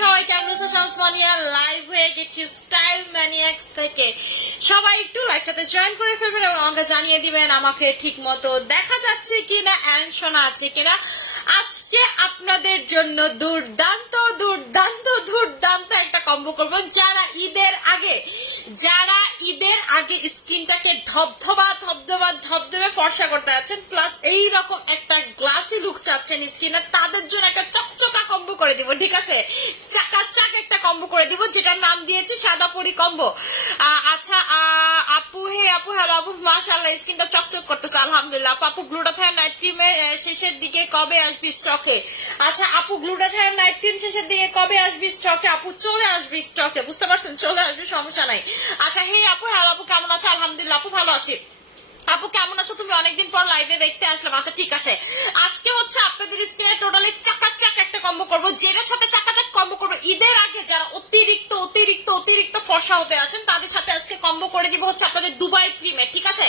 সবাই কেমন আছো? শামসমানিয়া লাইভ হয়ে গেছি স্টাইল ম্যানিয়াক্স থেকে। সবাই একটু লাইভটাতে জয়েন করে ফেলবেন এবং আমাকে জানিয়ে দিবেন আমাকে ঠিক মতো দেখা যাচ্ছে কিনা এন্ড শোনা আছে কিনা। আজকে আপনাদের জন্য দুর্দান্ত দুর্দান্ত দুর্দান্ত একটা কম্বো করবো। যারা ঈদের আগে স্কিনটাকে ধবধবা ধবধবা ধবধবে ফর্সা করতে যাচ্ছেন, প্লাস এইরকম একটা গ্লাসি লুক চাচ্ছেন স্কিনে, তাদের জন্য একটা চকচকা কম্বো করে দিব। ঠিক আছে, চাকাচাক একটা কম্বো করে দিব, যেটার নাম দিয়েছি সাদা পরি কম্বো। আচ্ছা আপু, হে আপু, হ্যালো আপু, মাশাআল্লাহ স্কিনটা চকচক করতেছে আলহামদুলিল্লাহ। আপু গ্লুটাথায়ন নাইট ক্রিমের শেষের দিকে কবে আসবি স্টকে? আচ্ছা আপু গ্লুটাথায়ন নাইট ক্রিম শেষের দিকে কবে আসবি স্টকে? আপু চলে আসবি স্টকে, বুঝতে পারছেন, চলে আসবে, সমস্যা নাই। আচ্ছা হে আপু, হ্যালো আপু, কেমন আছো? আলহামদুলিল্লাহ আপু ভালো আছি। আপু কেমন আছো তুমি? অনেকদিন পর লাইভে দেখতে আসলাম। আচ্ছা ঠিক আছে, আজকে হচ্ছে আপনাদের স্ক্রিনে টোটালি চাকাচাক একটা কম্বো করবো, যেটার সাথে চাকাচাক কম্বো করবো। ঈদের আগে যারা অতিরিক্ত অতিরিক্ত অতিরিক্ত ফর্সা হতে আছেন তাদের সাথে আজকে কম্বো করে দিব হচ্ছে আপনাদের দুবাই ক্রিমে। ঠিক আছে,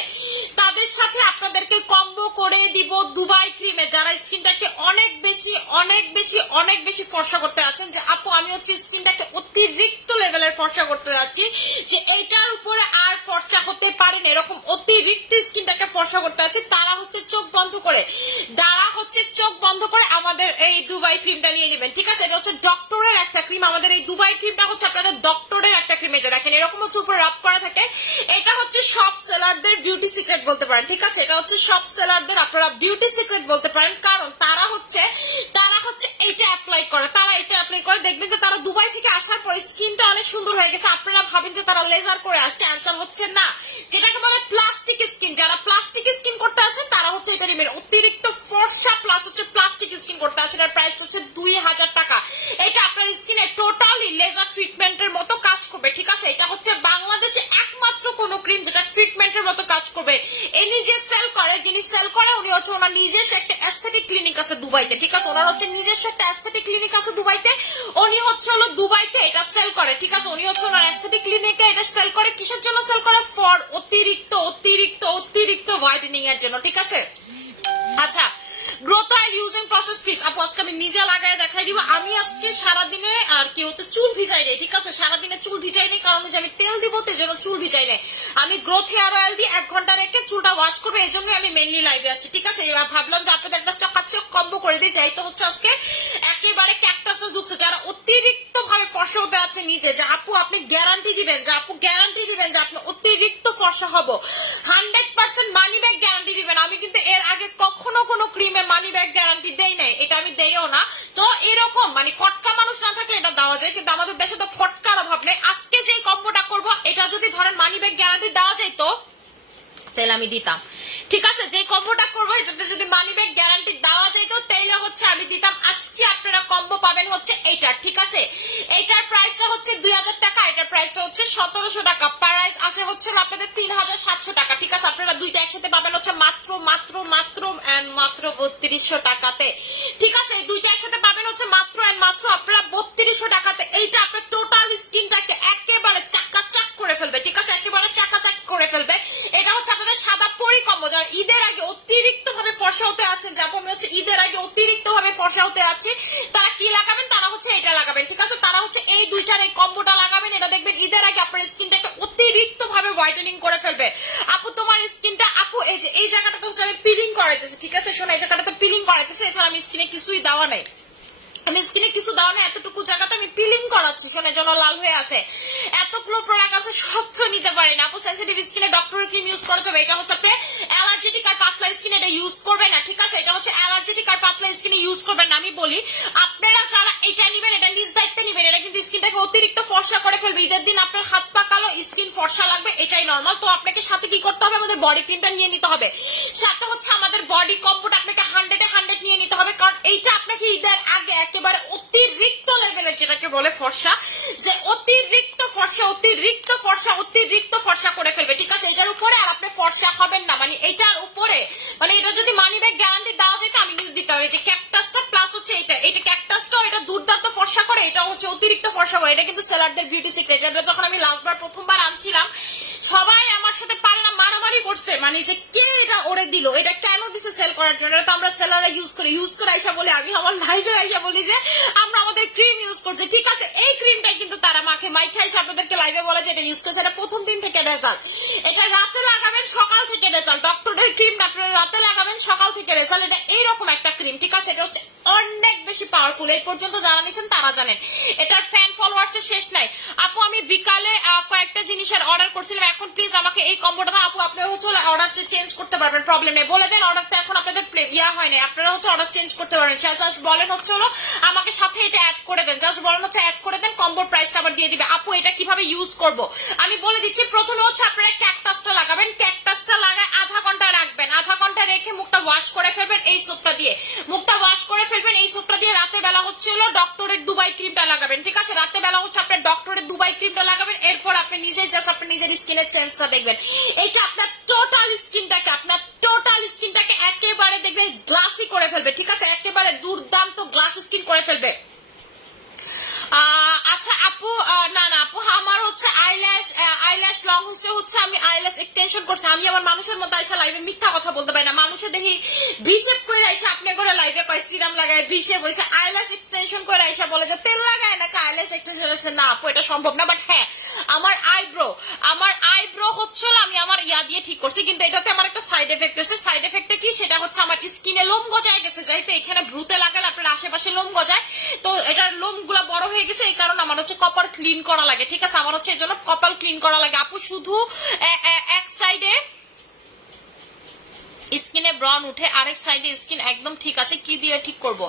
তাদের সাথে আপনাদেরকে কম্বো করে দিব দুবাই ক্রিমে। যারা স্কিনটাকে অনেক বেশি অনেক বেশি অনেক বেশি ফর্সা করতে আছেন, যে আপু আমি হচ্ছে স্কিনটাকে অতিরিক্ত লেভেলের ফর্সা করতে যাচ্ছি, যে এইটার উপরে আর ফর্সা হতে পারেন, এরকম অতিরিক্ত স্কিনটাকে ফর্সা করতে আছে, তারা হচ্ছে চোখ বন্ধ করে আমাদের এই দুবাই ক্রিমটা নিয়ে নেবেন। ঠিক আছে, এটা হচ্ছে ডক্টরের একটা ক্রিম। আমাদের এই দুবাই ক্রিমটা হচ্ছে আপনাদের ডক্টরের একটা ক্রিম। যে দেখেন এরকম হচ্ছে উপরে রাব করা থাকে, এটা হচ্ছে সব সেলারদের বিউটি সিক্রেট বলতে পারেন। ঠিক আছে, এটা হচ্ছে সব সেলারদের আপনারা বিউটি সিক্রেট বলতে পারেন, কারণ তারা হচ্ছে এটা অ্যাপ্লাই করে, দেখবেন যে তারা দুবাই থেকে আসার পর স্কিনটা অনেক সুন্দর হয়ে গেছে। আপনারা ভাবেন যে তারা লেজার করে আসছে, অ্যান্সার হচ্ছে না, যেটাকে বলে প্লাস্টিক স্কিন। যারা প্লাস্টিক স্কিন করতে আছেন তারা হচ্ছে এটা নেবেন। অতিরিক্ত ফর্সা প্লাস হচ্ছে প্লাস্টিক স্কিন করতে আছেন, এর প্রাইস হচ্ছে 2000 টাকা। এটা আপনার স্কিনে টোটালি লেজার ট্রিটমেন্টের মতো কাজ করবে। ঠিক আছে, এটা হচ্ছে বাংলাদেশে একমাত্র কোন ক্রিম যেটা ট্রিটমেন্টের মতো কাজ করবে। যিনি সেল করে উনি হচ্ছে ওনার নিজস্ব একটা অ্যাস্থেটিক ক্লিনিক আছে দুবাইতে। ঠিক আছে, ওনার হচ্ছে নিজস্ব একটা অ্যাস্থেটিক ক্লিনিক আছে দুবাইতে, উনি হচ্ছে দুবাইতে এটা সেল করে। ঠিক আছে, উনি হচ্ছে ওনার অ্যাস্থেটিক ক্লিনিকে এটা সেল করে। কিসের জন্য সেল করে? ফর অতিরিক্ত অতিরিক্ত অতিরিক্ত হোয়াইটেনিং এর জন্য। ঠিক আছে, আচ্ছা growth oil using process please আপু আজকে আমি নিজে লাগায় দেখাই দিব। আমি আজকে সারাদিনে আর কি হচ্ছে চুল ভিজাই নেই। ঠিক আছে, সারাদিনে চুল ভিজাই নেই, কারণ যে আমি তেল দিব সেই জন্য চুল ভিজাই নেই। আমি গ্রোথ হেয়ার অয়েল দিয়ে 1 ঘন্টা রেখে চুলটা ওয়াশ করবো, এই জন্য আমি মেনলি লাইভে আসছি। ঠিক আছে, এবার ভাবলাম যে আপনাদের একটা চকাচক কম্বো করে দিই। যাই তো হচ্ছে আজকে একেবারে ক্যাকটাসে ঢুকছে, যারা অতিরিক্ত ভাবে ফর্সা হতে আছে নিজে, যে আপু আপনি গ্যারান্টি দিবেন যে আপনি অতিরিক্ত ফর্সা হবো, 100% মানি ব্যাগ গ্যারান্টি দিবেন। আমি কিন্তু এর আগে কখনো কোনো ক্রিমে মানি ব্যাগ গ্যারান্টি দেই নাই, এটা আমি দেইও না। তো এরকম মানে ফটকা মানুষ না থাকলে এটা দেওয়া যায়, কিন্তু আমাদের দেশে তো ফটকার অভাব নেই। আজকে যে কম্বোটা করবো এটা যদি ধরেন মানি ব্যাগ গ্যারান্টি দেওয়া যায় তো তাহলে আমি দিতাম। ঠিক আছে, যে কম্বোটা করবো এটাতে যদি মানি ব্যাগ গ্যারান্টি দেওয়া যায় তো তাহলে হচ্ছে আমি দিতাম। আজকে আপনারা কম্বো পাবেন হচ্ছে এইটার। ঠিক আছে, এইটার প্রাইসটা হচ্ছে 2000 টাকা, এটার প্রাইসটা হচ্ছে 1700 টাকা, প্রাইস আসে হচ্ছে আপনাদের 3700 টাকা। ঠিক আছে, আপনারা দুইটা একসাথে পাবেন হচ্ছে মাত্র 3200 টাকাতে। ঠিক আছে, এই দুইটা একসাথে পাবেন হচ্ছে মাত্র আপনারা 3200 টাকাতে। এইটা আপনার টোটাল স্কিনটাকে একেবারে চাকাচাক করে ফেলবে। ঠিক আছে, একেবারে চাকাচাক করে ফেলবে। এটা হচ্ছে আপনাদের সাদা পরি কম্বো। যারা ঈদের আগে অতিরিক্ত ভাবে ফর্সা হতে আছেন, যেমন আমি হচ্ছে ঈদের আগে অতিরিক্ত ভাবে ফর্সা হতে আছি, তারা কি লাগাবেন? তারা হচ্ছে এটা লাগাবেন। ঠিক আছে, তারা হচ্ছে এই দুইটার এই কম্বোটা লাগাবেন। এটা দেখবেন ঈদের আগে আপনার স্কিনটাকে অতিরিক্ত ভাবে হোয়াইটেনিং করে ফেলবে। আপু তোমার স্কিনটা, আপু এই যে এই জায়গাটাতে হচ্ছে আমি পিলিং করাইতেছি। ঠিক আছে, শোনো, এই জায়গাটাতে পিলিং করাইতেছি, এছাড়া আমি স্কিনে কিছুই দেওয়া নাই। এতটুকু জায়গাটা আমি পিলিং করাচ্ছি, শোনে জন্য লাল হয়ে আছে। এতগুলো প্রোডাক্ট আছে, সব তো নিতে পারি না। আপু সেনসিটিভ স্কিনে ডক্টরের ক্রিম ইউজ করা যাবে, এটা হচ্ছে আপনি অ্যালার্জেটিক আর পাতলা স্কিনে এটা ইউজ করবেন না। ঠিক আছে, এটা হচ্ছে অ্যালার্জেটিক আর পাতলা স্কিনে ইউজ করবেন না। আমি বলি আপনারা যারা এটা নিবেন এটা নিজ দায়িত্বে নিবেন, এটা কিন্তু স্কিনটাকে অতিরিক্ত ফর্সা করে ফেলবে। ঈদের দিন আপনার হাত পা কালো, স্কিন ফর্সা লাগবে, এটাই নর্মাল। তো আপনাকে সাথে কি করতে হবে? আমাদের বডি ক্রিমটা নিয়ে নিতে হবে, সাথে হচ্ছে আমাদের বডি কম্বোটা আপনাকে 100 নিয়ে নিতে হবে, কারণ এইটা আপনাকে ঈদের আগে একেবারে অতিরিক্ত লেভেলের, যেটাকে বলে ফর্সা, যে অতিরিক্ত ফর্সা করে ফেলবে। ঠিক আছে, এটার উপরে আর আপনি ফর্সা হবেন না, মানে এটার উপরে, মানে এটা যদি মানি ব্যাগ গ্যারান্টি দেওয়া যেত আমি কিন্তু দিতে হবে। যে ক্যাকটাসটা প্লাস হচ্ছে এটা ক্যাকটাসটাও এটা দুর্দান্ত ফর্সা করে, এটা হচ্ছে অতিরিক্ত ফর্সা করে। এটা কিন্তু সেলারদের বিউটি সিক্রেট। এটা যখন আমি প্রথমবার আনছিলাম সবাই আমার সাথে পারে না মারামারি করছে, মানে যে কে এটা ওরে দিল, এটা কেন দিছে সেল করার জন্য, এটা তো আমরা সেলাররা ইউজ করে আইসা বলি, আমি আমার লাইভে আইসা বলি যে আমরা আমাদের ক্রিম ইউজ ইউজ করছে, ঠিক আছে। এই ক্রিমটাই কিন্তু তারা মাখে, মাইখা এসে আপনাদেরকে লাইভে বলে যে এটা ইউজ করছে, এটা প্রথম দিন থেকে রেজাল্ট। এটা রাতে লাগাবেন, সকাল থেকে রেজাল্ট। ডক্টরের ক্রিম আপনারা রাতে লাগাবেন, সকাল থেকে রেজাল্ট। এটা এইরকম একটা ক্রিম, ঠিক আছে। এটা হচ্ছে অনেক বেশি পাওয়ারফুল। এই পর্যন্ত যারা নিছেন তারা জানেন এটার ফ্যান ফলোয়ার্সের শেষ নাই। আপু আমি বিকালে কয়েকটা জিনিসের অর্ডার করছিলাম, এখন প্লিজ আমাকে এই কম্বোটা, আপু আপনারা হচ্ছে অর্ডার চেঞ্জ করতে পারবেন, প্রবলেম নেই, বলে দেন অর্ডারটা এখন আপনাদের ইয়া হয় না, আপনারা হচ্ছে অর্ডার চেঞ্জ করতে পারবেন। জাস্ট বলেন হচ্ছে হলো আমাকে সাথে এটা অ্যাড করে দেন, জাস্ট বলেন হচ্ছে অ্যাড করে দেন, কম্বোর প্রাইসটা আবার দিয়ে দিবে। আপু এটা কিভাবে ইউজ করব আমি বলে দিচ্ছি। প্রথমে হচ্ছে আপনারা ক্যাকটাসটা লাগাবেন, ক্যাকটাসটা লাগায় আধা ঘন্টা রাখবেন, আধা ঘন্টা রেখে মুখটা ওয়াশ করে ফেলবেন এই সোপটা দিয়ে, মুখটা ওয়াশ করে ফেলবেন এই সোপটা দিয়ে। রাতে বেলা হচ্ছে হলো ডক্টরের দুবাই ক্রিমটা লাগাবেন, ঠিক আছে। রাতে বেলা হচ্ছে আপনার ডক্টরের দুবাই ক্রিমটা লাগাবেন, এরপর আপনি নিজেই জাস্ট আপনার নিজের স্কিনের চেঞ্জটা দেখবেন। এটা আপনার টোটাল স্কিনটাকে একেবারে দেখবেন গ্লাসি করে ফেলবে, ঠিক আছে, একেবারে দুর্দান্ত গ্লাস স্কিন করে ফেলবে। আচ্ছা আপু, না আপু আমার হচ্ছে আইল্যাশ লং হচ্ছে আমি আইল্যাশ এক্সটেনশন করছি। আমি আবার মানুষের মতো আইসা লাইভে মিথ্যা কথা বলতে পারি না, মানুষে দেখি ভিশেপ করে আইসা আপনি করে লাইভে কয় সিরাম লাগায় ভিশেপ হয়েছে, আইল্যাশ এক্সটেনশন করে আইসা বলে যে তেল লাগায় নাকি আইল্যাশ এক্সটেনশন। না আপু এটা সম্ভব না, বাট হ্যাঁ আমার আইব্রো হচ্ছে আমি আমার ইয়া দিয়ে ঠিক করছি, কিন্তু এটাতে আমার একটা সাইড এফেক্ট হয়েছে। সাইড এফেক্টটা কি, সেটা হচ্ছে আমার স্কিনে লোম গজায় গেছে, যাইতে এখানে ভ্রুতে লাগালে আপনার আশেপাশে লোম গজায়, তো এটার লোম গুলা বড় হয়ে গেছে, এই কারণে আমার হচ্ছে কপাল ক্লিন করা লাগে, ঠিক আছে। আমার হচ্ছে এই জন্য কপাল ক্লিন করা লাগে। আপু শুধু এক সাইডে স্কিনে ব্রন উঠে, আরেক সাইডে স্কিন একদম ঠিক আছে, কি দিয়ে ঠিক করব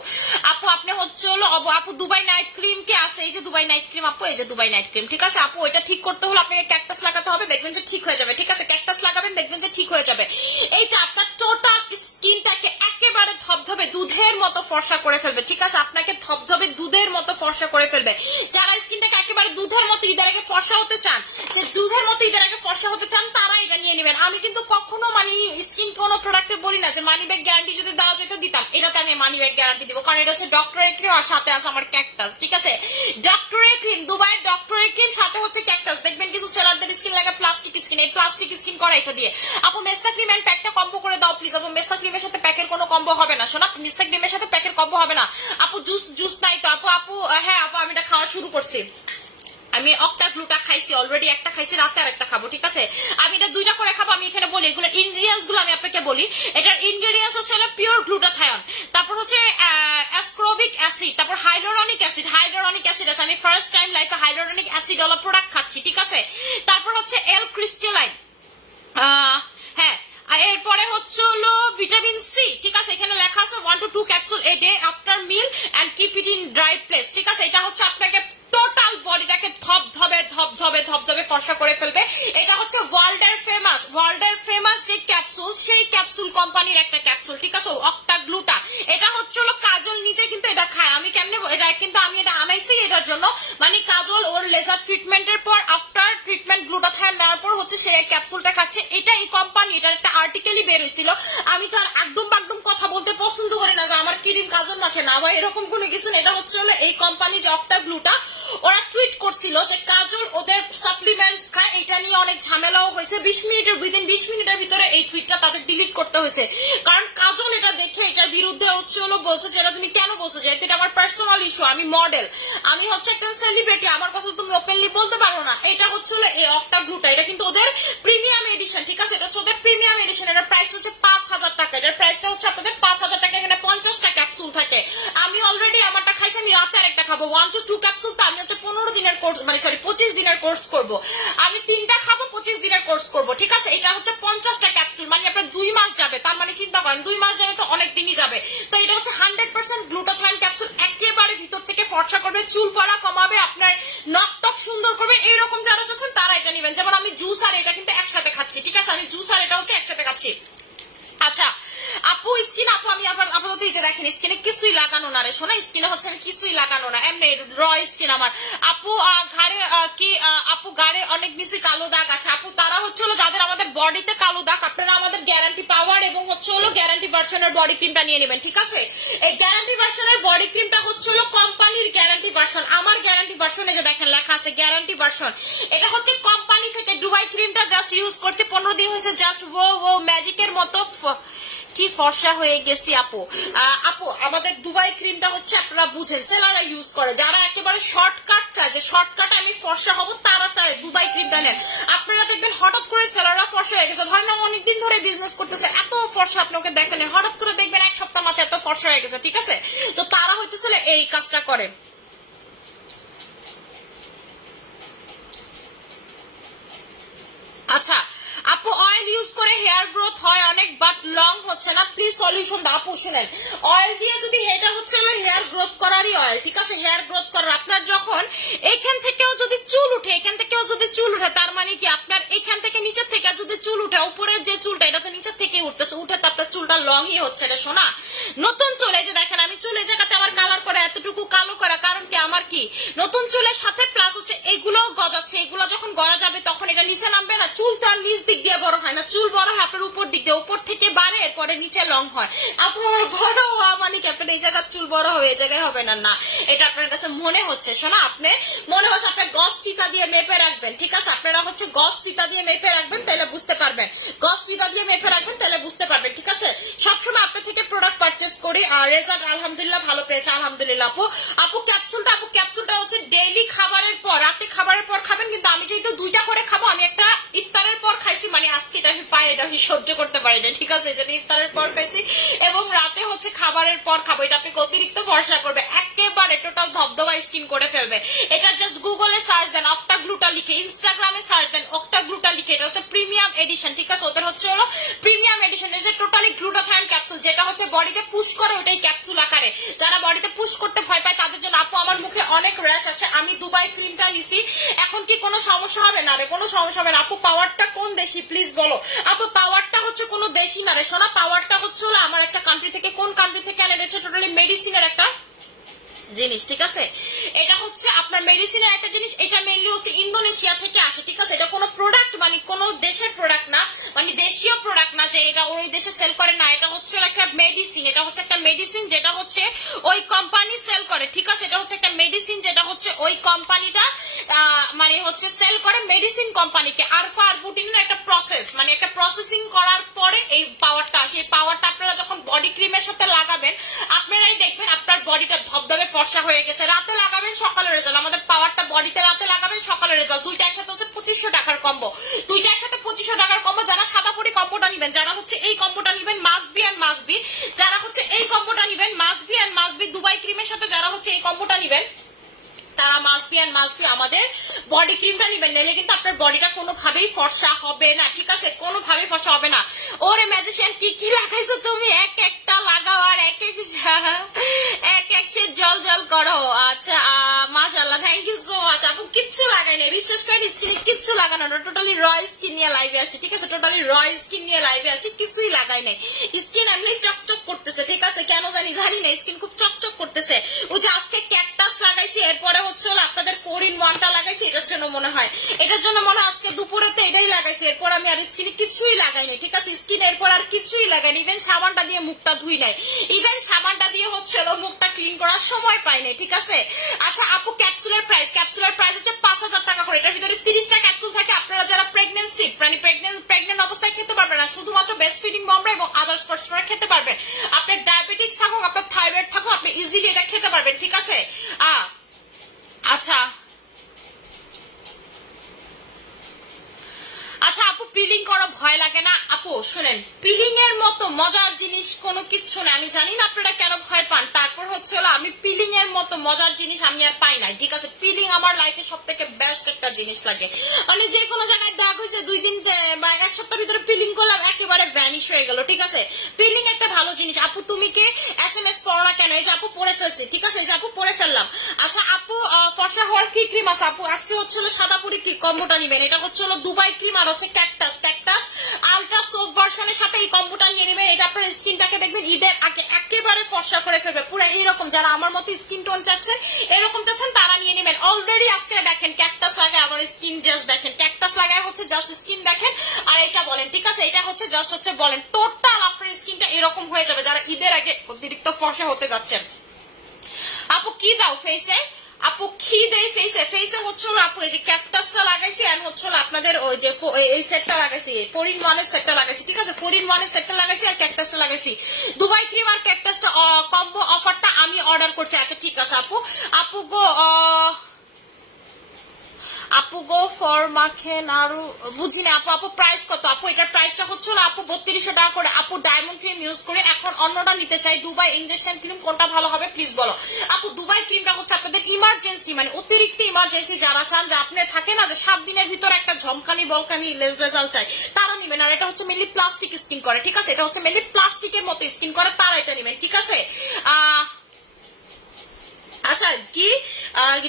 আপু? আপনি হচ্ছে হলো আপু দুবাই নাইট ক্রিম কি আছে, এই যে দুবাই নাইট ক্রিম আপু, এই যে দুবাই নাইট ক্রিম, ঠিক আছে আপু। এটা ঠিক করতে হলে আপনাকে ক্যাকটাস লাগাতে হবে, দেখবেন যে ঠিক হয়ে যাবে, ঠিক আছে। ক্যাকটাস লাগাবেন, দেখবেন যে ঠিক হয়ে যাবে। এইটা আপনার টোটাল স্কিনটাকে একেবারে ধবধবে দুধের মতো ফর্সা করে ফেলবে, ঠিক আছে। আপনাকে ধবধবে দুধের মতো ফর্সা করে ফেলবে। যারা স্কিনটাকে একেবারে দুধের মতো ঈদের আগে ফর্সা হতে চান, যে দুধের মতো ঈদের আগে ফর্সা হতে চান, তারা এটা নিয়ে নেবেন। আমি কিন্তু কখনো মানে স্কিন কোনো প্রোডাক্টে বলি না যে মানি ব্যাগ গ্যারান্টি যদি দেওয়া যেত দিতাম, এটাতে আমি মানি ব্যাগ গ্যারান্টি দিব, কারণ এটা হচ্ছে ডক্টরের ক্রিম আর সাথে আছে আমার ক্যাকটাস, ঠিক আছে। ডক্টরের ক্রিম, দুবাই ডক্টরের ক্রিম, সাথে হচ্ছে ক্যাকটাস। দেখবেন কিছু সেলারদের স্কিন লাগে প্লাস্টিক স্কিন, এই প্লাস্টিক স্কিন করা এটা দিয়ে। আপু মেস্তা ক্রিম এন্ড প্যাকটা কম্বো করে দাও প্লিজ। আপু মেস্তা ক্রিমের সাথে প্যাকের কোনো কম্বো হবে না, শোনা, মেস্তা ক্রিমের সাথে প্যাকের কম্বো হবে না। আপু জুস নাই তো আপু হ্যাঁ আপু আমি এটা খাওয়া শুরু করছি, আমি অক্টা গ্লুটা খাইছি অলরেডি, একটা খাইছি, রাতে আর একটা খাবো, ঠিক আছে। আমি এটা দুইটা করে খাবো। আমি এখানে বলি এগুলোর ইনগ্রিডিয়েন্টস গুলো আমি আপনাকে বলি। এটার ইনগ্রিডিয়েন্টস হচ্ছে পিওর গ্লুটাথায়ন, তারপর হচ্ছে অ্যাসক্রবিক অ্যাসিড, তারপর হাইড্রোরনিক অ্যাসিড আছে। আমি ফার্স্ট টাইম লাইফে হাইড্রোরনিক অ্যাসিড ওলা প্রোডাক্ট খাচ্ছি, ঠিক আছে। তারপর হচ্ছে এল ক্রিস্টালাইন, হ্যাঁ। এরপরে হচ্ছে হলো ভিটামিন সি, ঠিক আছে। এখানে লেখা আছে 1 to 2 capsule a day after meal and keep it in dry place, ঠিক আছে। এটা হচ্ছে আপনাকে টোটাল বডিটাকে ধবধবে ফর্সা করে ফেলবে। এটা হচ্ছে ওয়ার্ল্ডের ফেমাস যে ক্যাপসুল, সেই ক্যাপসুল কোম্পানির একটা ক্যাপসুল, ঠিক আছে, অক্টা গ্লুটা। এটা হচ্ছে হলো কাজল নিজে কিন্তু এটা খায়। আমি কেমনে এটা, কিন্তু আমি এটা আনাইছি এটার জন্য, মানে কাজল ওর লেজার ট্রিটমেন্টের পর আফটার ট্রিটমেন্ট গ্লুটাথায়ন নেওয়ার পর হচ্ছে সেই ক্যাপসুলটা খাচ্ছে। এটা এই কোম্পানি, এটার একটা আর্টিকেলই বের হয়েছিল। আমি তো আর একদম কথা বলতে পছন্দ করি না যে আমার ক্রিম কাজল মাখে না ভাই, এরকম কোনো কিছু। এটা হচ্ছে হলো এই কোম্পানি যে অক্টা গ্লুটা, ওরা টুইট করছিল যে কাজল ওদের সাপ্লিমেন্টস খায়, এটা নিয়ে অনেক ঝামেলাও হয়েছে। 20 মিনিটের ভিতরে এই টুইটটা তাদের ডিলিট করতে হয়েছে, কারণ কাজল এটা দেখে এটার বিরুদ্ধে হচ্ছে হলো বলছে যেটা তুমি কেন বলছো, যেহেতু এটা আমার পার্সোনাল ইস্যু, আমি মডেল, আমি হচ্ছে একটা সেলিব্রিটি, আমার কথা তুমি ওপেনলি বলতে পারো না। এটা হচ্ছে হলো এই অক্টা গ্লুটা, এটা কিন্তু ওদের প্রিমিয়াম এডিশন, ঠিক আছে। এটা হচ্ছে ওদের প্রিমিয়াম এডিশন, এটার প্রাইস হচ্ছে 5000 টাকা। এটার প্রাইসটা হচ্ছে আপনাদের 5000 টাকা। এখানে 50টা ক্যাপসুল থাকে। আমি অলরেডি আমারটা খাইছি, আমি রাতে আরেকটা খাবো। 1 to 2 ক্যাপসুল, তো আমি হচ্ছে 15 দিনের কোর্স, মানে সরি 25 দিনের কোর্স করব। আমি 3টা খাবো, 25 দিনের কোর্স করব, ঠিক আছে। এটা হচ্ছে 50টা ক্যাপসুল, মানে আপনার 2 মাস যাবে। তার মানে চিন্তা করেন 2 মাস যাবে, তো অনেক দিনই যাবে। তো এটা হচ্ছে 100% গ্লুটাথায়ন ক্যাপসুল, একেবারে ভিতর থেকে ফর্সা করবে, চুল পড়া কমাবে, আপনার নখ টক সুন্দর করবে। এইরকম যারা চাচ্ছেন তারা এটা নেবেন। যেমন আমি জুস আর এটা কিন্তু একসাথে খাচ্ছি, ঠিক আছে। আমি জুস আর এটা হচ্ছে একসাথে খাচ্ছি। আচ্ছা আপু স্কিন, আপু আমি আবার আপাতত এই যে দেখেন স্কিনে কিছুই লাগানো না রে শোনা, স্কিনে হচ্ছে আমি কিছুই লাগানো না, এমনি র স্কিন আমার। আপু ঘাড়ে কি আপু গাড়ে অনেক বেশি কালো দাগ আছে। আপু তারা হচ্ছে হলো যাদের আমাদের বডিতে কালো দাগ, আপনারা আমাদের গ্যারান্টি পাওয়ার এবং হচ্ছে হলো গ্যারান্টি ভার্সনের বডি ক্রিমটা নিয়ে নেবেন, ঠিক আছে। এই গ্যারান্টি ভার্সনের বডি ক্রিমটা হচ্ছে হলো কোম্পানির গ্যারান্টি ভার্সন, আমার গ্যারান্টি ভার্সনে যে দেখেন লেখা আছে গ্যারান্টি ভার্সন। এটা হচ্ছে কোম্পানি থেকে দুবাই ক্রিমটা জাস্ট ইউজ করতে 15 দিন হয়েছে, জাস্ট ও ম্যাজিকের মতো কি ফর্সা হয়ে গেছি আপু। আপু আমাদের দুবাই ক্রিমটা হচ্ছে আপনারা বুঝেন সেলাররা ইউজ করে, যারা একেবারে যারা শর্টকাট চায়, যে শর্টকাট আমি ফর্সা হব, তারা চায় দুবাই ক্রিমটা নেন। আপনারা দেখবেন হঠাৎ করে সেলাররা ফর্সা হয়ে গেছে, ধরেন আমি অনেকদিন ধরে বিজনেস করতেছে, এত ফর্সা আপনাকে দেখেন, হঠাৎ করে দেখবেন এক সপ্তাহ মাথায় এত ফর্সা হয়ে গেছে, ঠিক আছে? তো তারা হইতেছিল এই কাজটা করে। আচ্ছা আপু, অয়েল ইউজ করে হেয়ার গ্রোথ হয় অনেক, বাট লং হচ্ছে না, প্লিজ সলিউশন দাও। আপু শুনেন, অয়েল দিয়ে যদি, এটা হচ্ছে হেয়ার গ্রোথ করারই অয়েল, ঠিক আছে? হেয়ার গ্রোথ করার, আপনার যখন এখান থেকেও যদি চুল উঠে, এখান থেকেও যদি চুল উঠে, তার মানে কি আপনার এখান থেকে নিচের থেকে যদি চুল উঠে, উপরের যে চুলটা এটা তো নিচের থেকে উঠতেছে, উঠে তো আপনার চুলটা লংই হচ্ছে রে সোনা। নতুন চুলে যে দেখেন আমি চুলে জায়গাতে আমার কালার করে এতটুকু কালো করা, কারণ কি আমার কি নতুন চুলের সাথে প্লাস হচ্ছে এগুলো গজাচ্ছে, এগুলো যখন গড়া যাবে তখন এটা নিচে নামবে না। চুল তো আর নিচ দিক দিয়ে বড় হয় না, চুল বড় হয় আপনার উপর দিক দিয়ে, উপর থেকে বাড়ে এরপরে নিচে লং হয়। আপনার বড় হওয়া মানে কি আপনার এই জায়গার চুল বড় হবে, এই জায়গায় হবে না, না এটা আপনার কাছে মনে হচ্ছে শোনা, আপনি মনে হচ্ছে আপনার গস ফিতা দিয়ে মেপে রাখবেন, ঠিক আছে? আপনারা হচ্ছে গস ফিতা দিয়ে মেপে রাখবেন, তাহলে বুঝতে পারবেন, গস ফিতা দিয়ে মেপে রাখবেন, তাহলে বুঝতে পারবেন, ঠিক আছে? সবসময় আপনার থেকে প্রোডাক্ট পারচেস করি আর রেজাল্ট আলহামদুলিল্লাহ ভালো পেয়েছে, আলহামদুলিল্লাহ। আপু ক্যাপসুলটা হচ্ছে ডেইলি খাবারের পর, রাতে খাবারের পর খাবেন, কিন্তু আমি যেহেতু 2টা করে খাবো, আমি একটা ইফতারের পর খাইছি, মানে আজকে এটা আমি পাই, এটা আমি সহ্য করতে পারি না, ঠিক আছে? এই জন্য ইফতারের পর খাইছি এবং রাতে হচ্ছে খাবারের পর খাবো। এটা আপনি অতিরিক্ত ভরসা করবে, একেবারে টোটাল ধবধবা স্কিন করে ফেলবে। এটা জাস্ট গুগলে সার্চ দেন অক্টাগ্লুটা লিখে, ইনস্টাগ্রামে সার্চ দেন অক্টাগ্লুটা লিখে, এটা হচ্ছে প্রিমিয়াম এডিশন, ঠিক আছে? ওদের হচ্ছে হলো প্রিমিয়াম এডিশন, এই যে টোটালি গ্লুটাথায়ন ক্যাপসুল, যেটা হচ্ছে বডিতে পুশ করে, ওটাই ক্যাপসুল আকারে। যারা বডিতে পুশ করতে ভয় পায় তাদের জন্য। আপু আমার মুখে অনেক র্যাশ আছে, আমি দুবাই ক্রিমটা নিছি, এখন কি কোনো সমস্যা হবে না রে? কোনো সমস্যা হবে না। আপু পাওয়ারটা কোন দেশি প্লিজ বলো। আপু পাওয়ারটা হচ্ছে কোনো দেশি না রে সোনা, পাওয়ারটা হচ্ছে হলো আমার একটা কান্ট্রি থেকে, কোন কান্ট্রি থেকে আনে, হচ্ছে টোটালি মেডিসিনের একটা জিনিস, ঠিক আছে? এটা হচ্ছে আপনার মেডিসিনের একটা জিনিস, এটা মেইনলি হচ্ছে ইন্দোনেশিয়া থেকে আসে, ঠিক আছে? এটা কোনো প্রোডাক্ট মানে কোনো দেশের প্রোডাক্ট না, মানে দেশীয় প্রোডাক্ট না যে এটা ওই দেশে সেল করে, না, এটা হচ্ছে একটা মেডিসিন, এটা হচ্ছে একটা মেডিসিন যেটা হচ্ছে ওই কোম্পানি সেল করে, ঠিক আছে? এটা হচ্ছে একটা মেডিসিন যেটা হচ্ছে ওই কোম্পানিটা মানে হচ্ছে সেল করে মেডিসিন কোম্পানিকে। আরফা আরবুটিনের একটা প্রসেস, মানে একটা প্রসেসিং করার পরে এই পাওয়ারটা আসে। এই পাওয়ারটা আপনারা যখন বডি ক্রিমের সাথে লাগাবেন, আপনারাই দেখবেন আপনার বডিটা ধবধবে ফর্সা হয়ে গেছে। রাতে লাগাবেন, সকালে রেজাল্ট। আমাদের পাওয়ারটা বডিতে রাতে লাগাবেন, সকালে রেজাল্ট। দুইটা একসাথে হচ্ছে 2500 টাকার কম্বো, দুইটা একসাথে 2500 টাকার কম্বো। যারা সাদা পরি কম্বোটা নিবেন, যারা হচ্ছে এই কম্বোটা নিবেন must be and must be, যারা হচ্ছে এই কম্বোটা নিবেন must be and must be, Dubai ক্রিমের সাথে যারা হচ্ছে এই কম্বোটা নিবেন তারা must be and must be আমাদের বডি ক্রিমটা নিবেন, নাইলে কিন্তু আপনার বডিটা কোনোভাবেই ফর্সা হবে না, ঠিক আছে? কোনোভাবেই ফর্সা হবে না। ওরে ম্যাজিশিয়ান কি কি লাগাইছো তুমি? এক একটা লাগাও আর এক এক সে জল জল করো। আচ্ছা মাশাআল্লাহ, থ্যাংক ইউ সো মাচ। আপু কিচ্ছু লাগাই নাই, বিশ্বাস করেন, স্কিনে কিচ্ছু লাগানো না, টোটালি র স্কিন নিয়ে লাইভে আসছি, ঠিক আছে? টোটালি র স্কিন নিয়ে লাইভে আসছি, কিছুই লাগাই নাই। স্কিন এমনি চকচক করতেছে, ঠিক আছে? কেন জানি না, স্কিন খুব চকচক করতেছে। ওই যে আজকে ক্যাকটাস লাগাইছি, এরপরে হচ্ছে হলো আপনাদের 4-in-1টা লাগাইছি, এটার জন্য মনে হয়, আজকে দুপুরেতে এটাই লাগাইছি। এরপর আমি আর স্কিনে কিছুই লাগাই নাই, ঠিক আছে? স্কিন এরপর আর কিছুই লাগাই নাই, ইভেন সাবানটা দিয়ে মুখটা ধুই নাই, ইভেন সাবানটা দিয়ে হচ্ছে হলো মুখটা ক্লিন করার সময় পাই নাই, ঠিক আছে? আচ্ছা আপু ক্যাপসুলের প্রাইস হচ্ছে 5000 টাকা করে। এটার ভিতরে 30টা ক্যাপসুল থাকে। আপনারা যারা প্রেগনেন্সি মানে প্রেগনেন্ট অবস্থায় খেতে পারবেন না, শুধুমাত্র ব্রেস্ট ফিডিং মমরা এবং আদার স্পোর্টসরা খেতে পারবেন। আপনার ডায়াবেটিক্স থাকুক, আপনার থাইরয়েড থাকুক, আপনি ইজিলি এটা খেতে পারবেন, ঠিক আছে? আচ্ছা আপু পিলিং করো ভয় লাগে না? আপু শুনেন, পিলিং এর মতো মজার জিনিস কোনো কিছু না। আমি জানি না আপনারা কেন ভয় পান, তারপর হচ্ছে হলো আমি পিলিং এর মতো মজার জিনিস আমি আর পাই নাই, ঠিক আছে? পিলিং আমার লাইফে সব থেকে বেস্ট একটা জিনিস লাগে। মানে যে কোনো জায়গায় দাগ হয়েছে 2 দিন বা 1 সপ্তাহের ভিতরে পিলিং করলাম, একেবারে ভ্যানিশ হয়ে গেল, ঠিক আছে? পিলিং একটা ভালো জিনিস। আপু তুমি কে SMS পড়ো না কেন? এই যে আপু পড়ে ফেলছি, ঠিক আছে? এই যে আপু পড়ে ফেললাম। আচ্ছা আপু ফর্সা হওয়ার কি ক্রিম আছে? আপু আজকে হচ্ছে হলো সাদাপুরি কি কম্বোটা নিবেন, এটা হচ্ছে হলো দুবাই ক্রিম আর হচ্ছে ক্যাকটাস আলট্রা সোপ ভার্সনের সাথে এই কম্বোটা নিয়ে নেবেন। এটা আপনার স্কিনটাকে দেখবেন ঈদের আগে একেবারে ফর্সা করে ফেলবে পুরো। এইরকম যারা আমার মতো স্কিন টোন চাচ্ছেন, এরকম চাচ্ছেন, তারা নিয়ে নেবেন। অলরেডি আজকে দেখেন ক্যাকটাস লাগায় আমার স্কিন, জাস্ট দেখেন ক্যাকটাস লাগায় হচ্ছে জাস্ট স্কিন দেখেন আর এটা বলেন, ঠিক আছে? এটা হচ্ছে জাস্ট হচ্ছে বলেন, টোটাল আপনার স্কিনটা এরকম হয়ে যাবে যারা ঈদের আগে অতিরিক্ত ফর্সা হতে যাচ্ছেন। আপু কি দাও ফেসে? আপু কি দেই ফেসে হচ্ছে আপু এই যে ক্যাকটাসটা লাগাইছি আর হচ্ছে আপনাদের ওই যে এই সেটটা লাগাইছি, 4-in-1 এর সেটটা লাগাইছি, ঠিক আছে? 4-in-1 এর সেটটা লাগাইছি আর ক্যাকটাসটা লাগাইছি। দুবাই ক্রিম আর ক্যাকটাসটা কম্বো অফারটা আমি অর্ডার করতে। আচ্ছা ঠিক আছে আপু গো আপু গো ফর মাখেন আর বুঝি না আপু। আপু প্রাইস কত আপু? এটার প্রাইসটা হচ্ছে আপু 3200 টাকা করে। আপু ডায়মন্ড ক্রিম ইউজ করে এখন অন্যটা নিতে চাই, দুবাই ইনজেকশন ক্রিম, কোনটা ভালো হবে প্লিজ বলো। আপু দুবাই ক্রিমটা হচ্ছে আপনাদের ইমার্জেন্সি, মানে অতিরিক্ত ইমার্জেন্সি যারা চান যে আপনি থাকে না যে 7 দিনের ভিতর একটা ঝমকানি বলকানি রেজাল্ট চাই, তারা নিবেন। আর এটা হচ্ছে মেনলি প্লাস্টিক স্কিন করে, ঠিক আছে, এটা হচ্ছে মেনলি প্লাস্টিকের মতো স্কিন করে, তারা এটা নিবেন, ঠিক আছে। আচ্ছা কি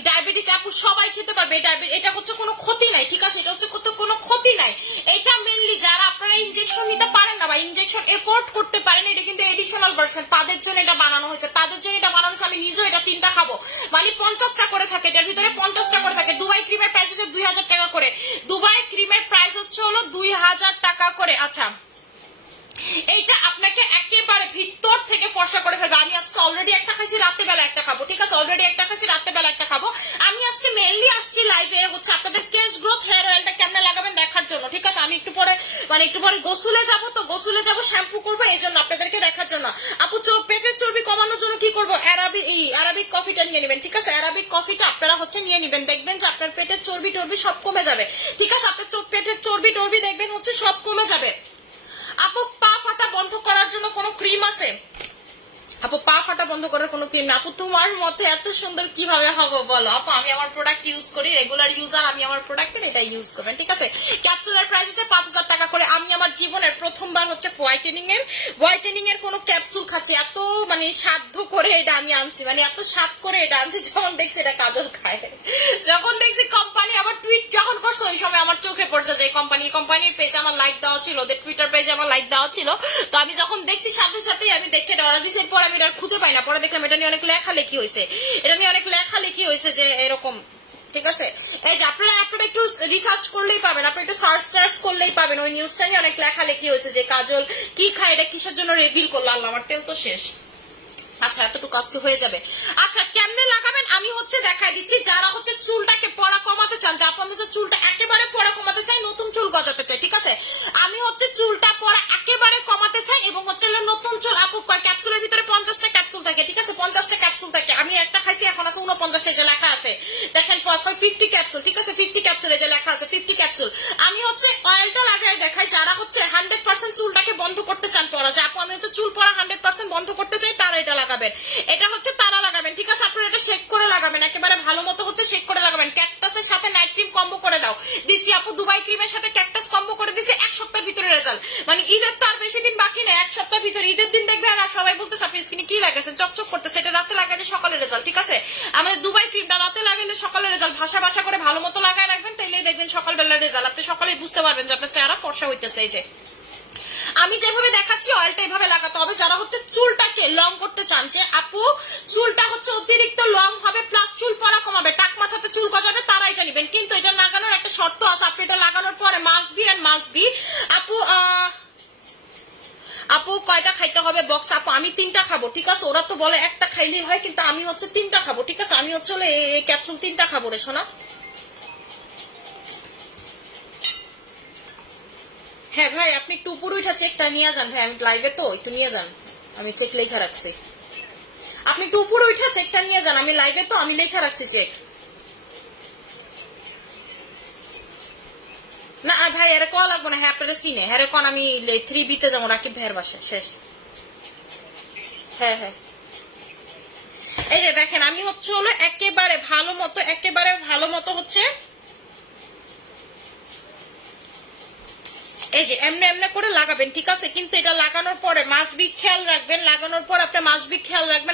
ডায়াবেটিস আপু সবাই খেতে পারবে, এটা হচ্ছে কোনো ক্ষতি নাই, ঠিক আছে, এটা হচ্ছে কোনো ক্ষতি নাই। এটা মেইনলি যারা আপনারা ইনজেকশন নিতে পারেন না বা ইনজেকশন এফোর্ড করতে পারেন, এটা কিন্তু এডিশনাল ভার্সন, তাদের জন্য এটা বানানো হয়েছে, তাদের জন্য এটা বানানো হয়েছে। আমি নিজেও এটা 3টা খাবো, মানে 50টা করে থাকে, এটার ভিতরে 50টা করে থাকে। দুবাই ক্রিমের প্রাইস হচ্ছে 2000 টাকা করে, দুবাই ক্রিমের প্রাইস হচ্ছে 2000 টাকা করে। আচ্ছা এইটা আপনাকে একেবারে ভিতর থেকে ফর্সা করে ফেলবে। আমি আজকে অলরেডি একটা খাইছি, রাতে বেলা একটা খাবো, ঠিক আছে, অলরেডি একটা খাইছি, রাতে বেলা একটা খাবো। আমি আজকে মেইনলি আসছি লাইভে হচ্ছে আপনাদের কেশ গ্রোথ হেয়ার অয়েলটা কেমনে লাগাবেন দেখার জন্য, ঠিক আছে। আমি একটু পরে গোসলে যাবো, তো গোসলে যাবো, শ্যাম্পু করবো, এই জন্য আপনাদেরকে দেখার জন্য। আপু পেটের চর্বি কমানোর জন্য কি করবো? অ্যারাবিক কফিটা নিয়ে নেবেন, ঠিক আছে, অ্যারাবিক কফিটা আপনারা হচ্ছে নিয়ে নেবেন, দেখবেন যে আপনার পেটের চর্বি টর্বি সব কমে যাবে, ঠিক আছে, আপনার পেটের চর্বি টর্বি দেখবেন হচ্ছে সব কমে যাবে। আপু পা ফাটা বন্ধ করার জন্য কোনো ক্রিম আছে? আপু পা ফাটা বন্ধ করার কোনো ক্রিম না। আপু তোমার মতে এত সুন্দর কিভাবে হবে বলো? আপু আমি আমার প্রোডাক্ট ইউজ করি, রেগুলার ইউজার, আমি আমার প্রোডাক্টের এটা ইউজ করবেন, ঠিক আছে। ক্যাপসুলের প্রাইস হচ্ছে 5000 টাকা করে। আমি আমার জীবনের প্রথমবার হচ্ছে হোয়াইটেনিং এর কোনো ক্যাপসুল খাচ্ছি, এত মানে সাধ্য করে এটা আমি আনছি, মানে এত স্বাদ করে এটা আনছি। যখন দেখছি এটা কাজল খায়, যখন দেখছি কোম্পানি আবার টুইট যখন করছে, ওই সময় আমার চোখে পড়ছে যে কোম্পানির পেজে আমার লাইক দেওয়া ছিল, ওদের টুইটার পেজে আমার লাইক দেওয়া ছিল। তো আমি যখন দেখছি সাথে সাথেই আমি দেখে অর্ডার দিছি। এরপর আমি এটা খুঁজে পাই না, পরে দেখলাম এটা নিয়ে অনেক লেখালেখি হয়েছে যে এরকম, ঠিক আছে। এই যে আপনারা একটু রিসার্চ করলেই পাবেন, আপনারা একটু সার্চ করলেই পাবেন, ওই নিউজটা নিয়ে অনেক লেখালেখি হয়েছে যে কাজল কি খায়, এটা কিসের জন্য রিভিল করলো। আল্লাহ আমার তেল তো শেষ। আচ্ছা এতটুকু আজকে হয়ে যাবে। আচ্ছা কেমনে লাগাবেন আমি হচ্ছে দেখাই দিচ্ছি। যারা হচ্ছে চুলটাকে পড়া কমাতে চান, যে আপনাদের চুলটা একেবারে পড়া কমাতে চাই, নতুন চুল গজাতে চাই, ঠিক আছে, আমি হচ্ছে চুলটা পড়া একেবারে কমাতে চাই এবং হচ্ছে নতুন চুল। আপু ক্যাপসুলের ভিতরে 50টা ক্যাপসুল থাকে, ঠিক আছে, 50টা ক্যাপসুল থাকে। আমি একটা খাইছি, এখন আছে 49টা, যে লেখা আছে দেখেন 50 ক্যাপসুল, ঠিক আছে, 50 ক্যাপসুলে যে লেখা আছে 50 ক্যাপসুল। আমি হচ্ছে অয়েলটা লাগাই দেখাই। যারা হচ্ছে 100% চুলটাকে বন্ধ করতে চান পড়া, যে আপু আমি হচ্ছে চুল পড়া 100% বন্ধ করতে চাই, তারা এটা লাগাবেন, এটা হচ্ছে তারা লাগাবেন, ঠিক আছে। আপনারা এটা শেক করে লাগাবেন, একেবারে ভালো মতো হচ্ছে শেক করে লাগাবেন। ক্যাকটাসের সাথে নাইট ক্রিম কম্বো করে দাও দিছি আপু, দুবাই ক্রিমের সাথে ক্যাকটাস কম্বো করে দিছি, 1 সপ্তাহের ভিতরে রেজাল্ট, মানে ঈদের তো আর বেশি দিন বাকি নেই, 1 সপ্তাহের ভিতরে ঈদের দিন দেখবে। আর সবাই বলতেছে আপনি স্কিনে কি লাগাইছেন, চকচক করতেছে, এটা রাতে লাগাইলে সকালে রেজাল্ট, ঠিক আছে। আমাদের দুবাই ক্রিমটা রাতে লাগাইলে সকালে রেজাল্ট, ভাষা করে ভালো মতো লাগায় রাখবেন, তাইলেই দেখবেন সকালবেলার রেজাল্ট। আপনি সকালে বুঝতে পারবেন যে আপনার চেহারা ফর্সা হইতেছে। এই যে আমি যেভাবে দেখাচ্ছি অয়েলটা এভাবে লাগাতে হবে। যারা হচ্ছে চুলটাকে লং করতে চান, যে আপু চুলটা হচ্ছে অতিরিক্ত লং হবে প্লাস চুল পড়া কমাবে, টাক মাথাতে চুল গজাবে, তারা এটা নেবেন। কিন্তু এটা লাগানোর একটা শর্ত আছে, আপনি এটা লাগানোর পরে মাস্ট বি আপু কয়টা খাইতে হবে বক্স? আপু আমি 3টা খাবো, ঠিক আছে। ওরা তো বলে একটা খাইলেই হয়, কিন্তু আমি হচ্ছে 3টা খাবো, ঠিক আছে। আমি হচ্ছে এই ক্যাপসুল 3টা খাবো রে শোনা। হ্যাঁ ভাই আপনি একটু উপরে উঠা চেকটা নিয়ে যান ভাই, আমি লাইভে তো একটু নিয়ে যান, আমি চেক লেখা রাখছি, আপনি একটু উপরে উঠা চেকটা নিয়ে যান, আমি লাইভে তো আমি লেখা রাখছি চেক। না ভাই এর কল লাগবো না, হ্যাঁ আপনারা সিনে হ্যাঁ কোন আমি 3B তে যাবো রাকিব ভাইয়ের বাসায় শেষ। হ্যাঁ এই যে দেখেন আমি হচ্ছে একেবারে ভালো মতো হচ্ছে এই যে এমনি করে লাগাবেন, ঠিক আছে। কিন্তু এটা লাগানোর পরে মাস্ট বি খেয়াল রাখবেন,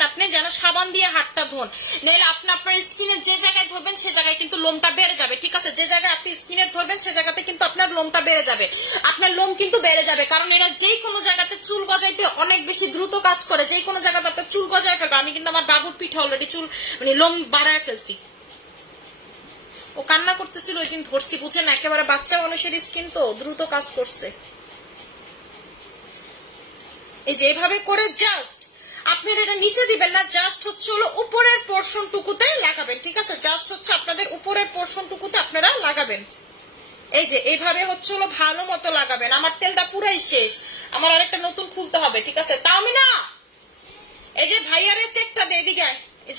আপনি যেন সাবান দিয়ে হাতটা ধোন, নাহলে আপনি আপনার স্কিনের যে জায়গায় ধরবেন সে জায়গায় কিন্তু লোমটা বেড়ে যাবে, ঠিক আছে। যে জায়গায় আপনি স্কিনের ধরবেন সে জায়গাতে কিন্তু আপনার লোমটা বেড়ে যাবে, আপনার লোম কিন্তু বেড়ে যাবে, কারণ এরা যেই কোনো জায়গাতে চুল গজাইতে অনেক বেশি দ্রুত কাজ করে, যেই কোনো জায়গাতে আপনার চুল গজায় ফেলবে। আমি কিন্তু আমার বাবুর পিঠে অলরেডি চুল মানে লোম বাড়ায় ফেলছি, ও কান্না করতেছিল ওই দিন ধরছি, বুঝেন একেবারে বাচ্চা মানুষের স্কিন তো দ্রুত কাজ করছে। এই যে এভাবে করে জাস্ট আপনার এটা নিচে দিবেন না, জাস্ট হচ্ছে উপরের পোর্শন টুকুতে লাগাবেন, ঠিক আছে। জাস্ট হচ্ছে আপনাদের উপরের পোর্শন টুকুতে আপনারা লাগাবেন। এই যে এইভাবে হচ্ছে ভালো মতো লাগাবেন। আমার তেলটা পুরাই শেষ, আমার আরেকটা নতুন খুলতে হবে, ঠিক আছে। তাও আমি না এই যে ভাইয়ারে চেকটা দে, এদিকে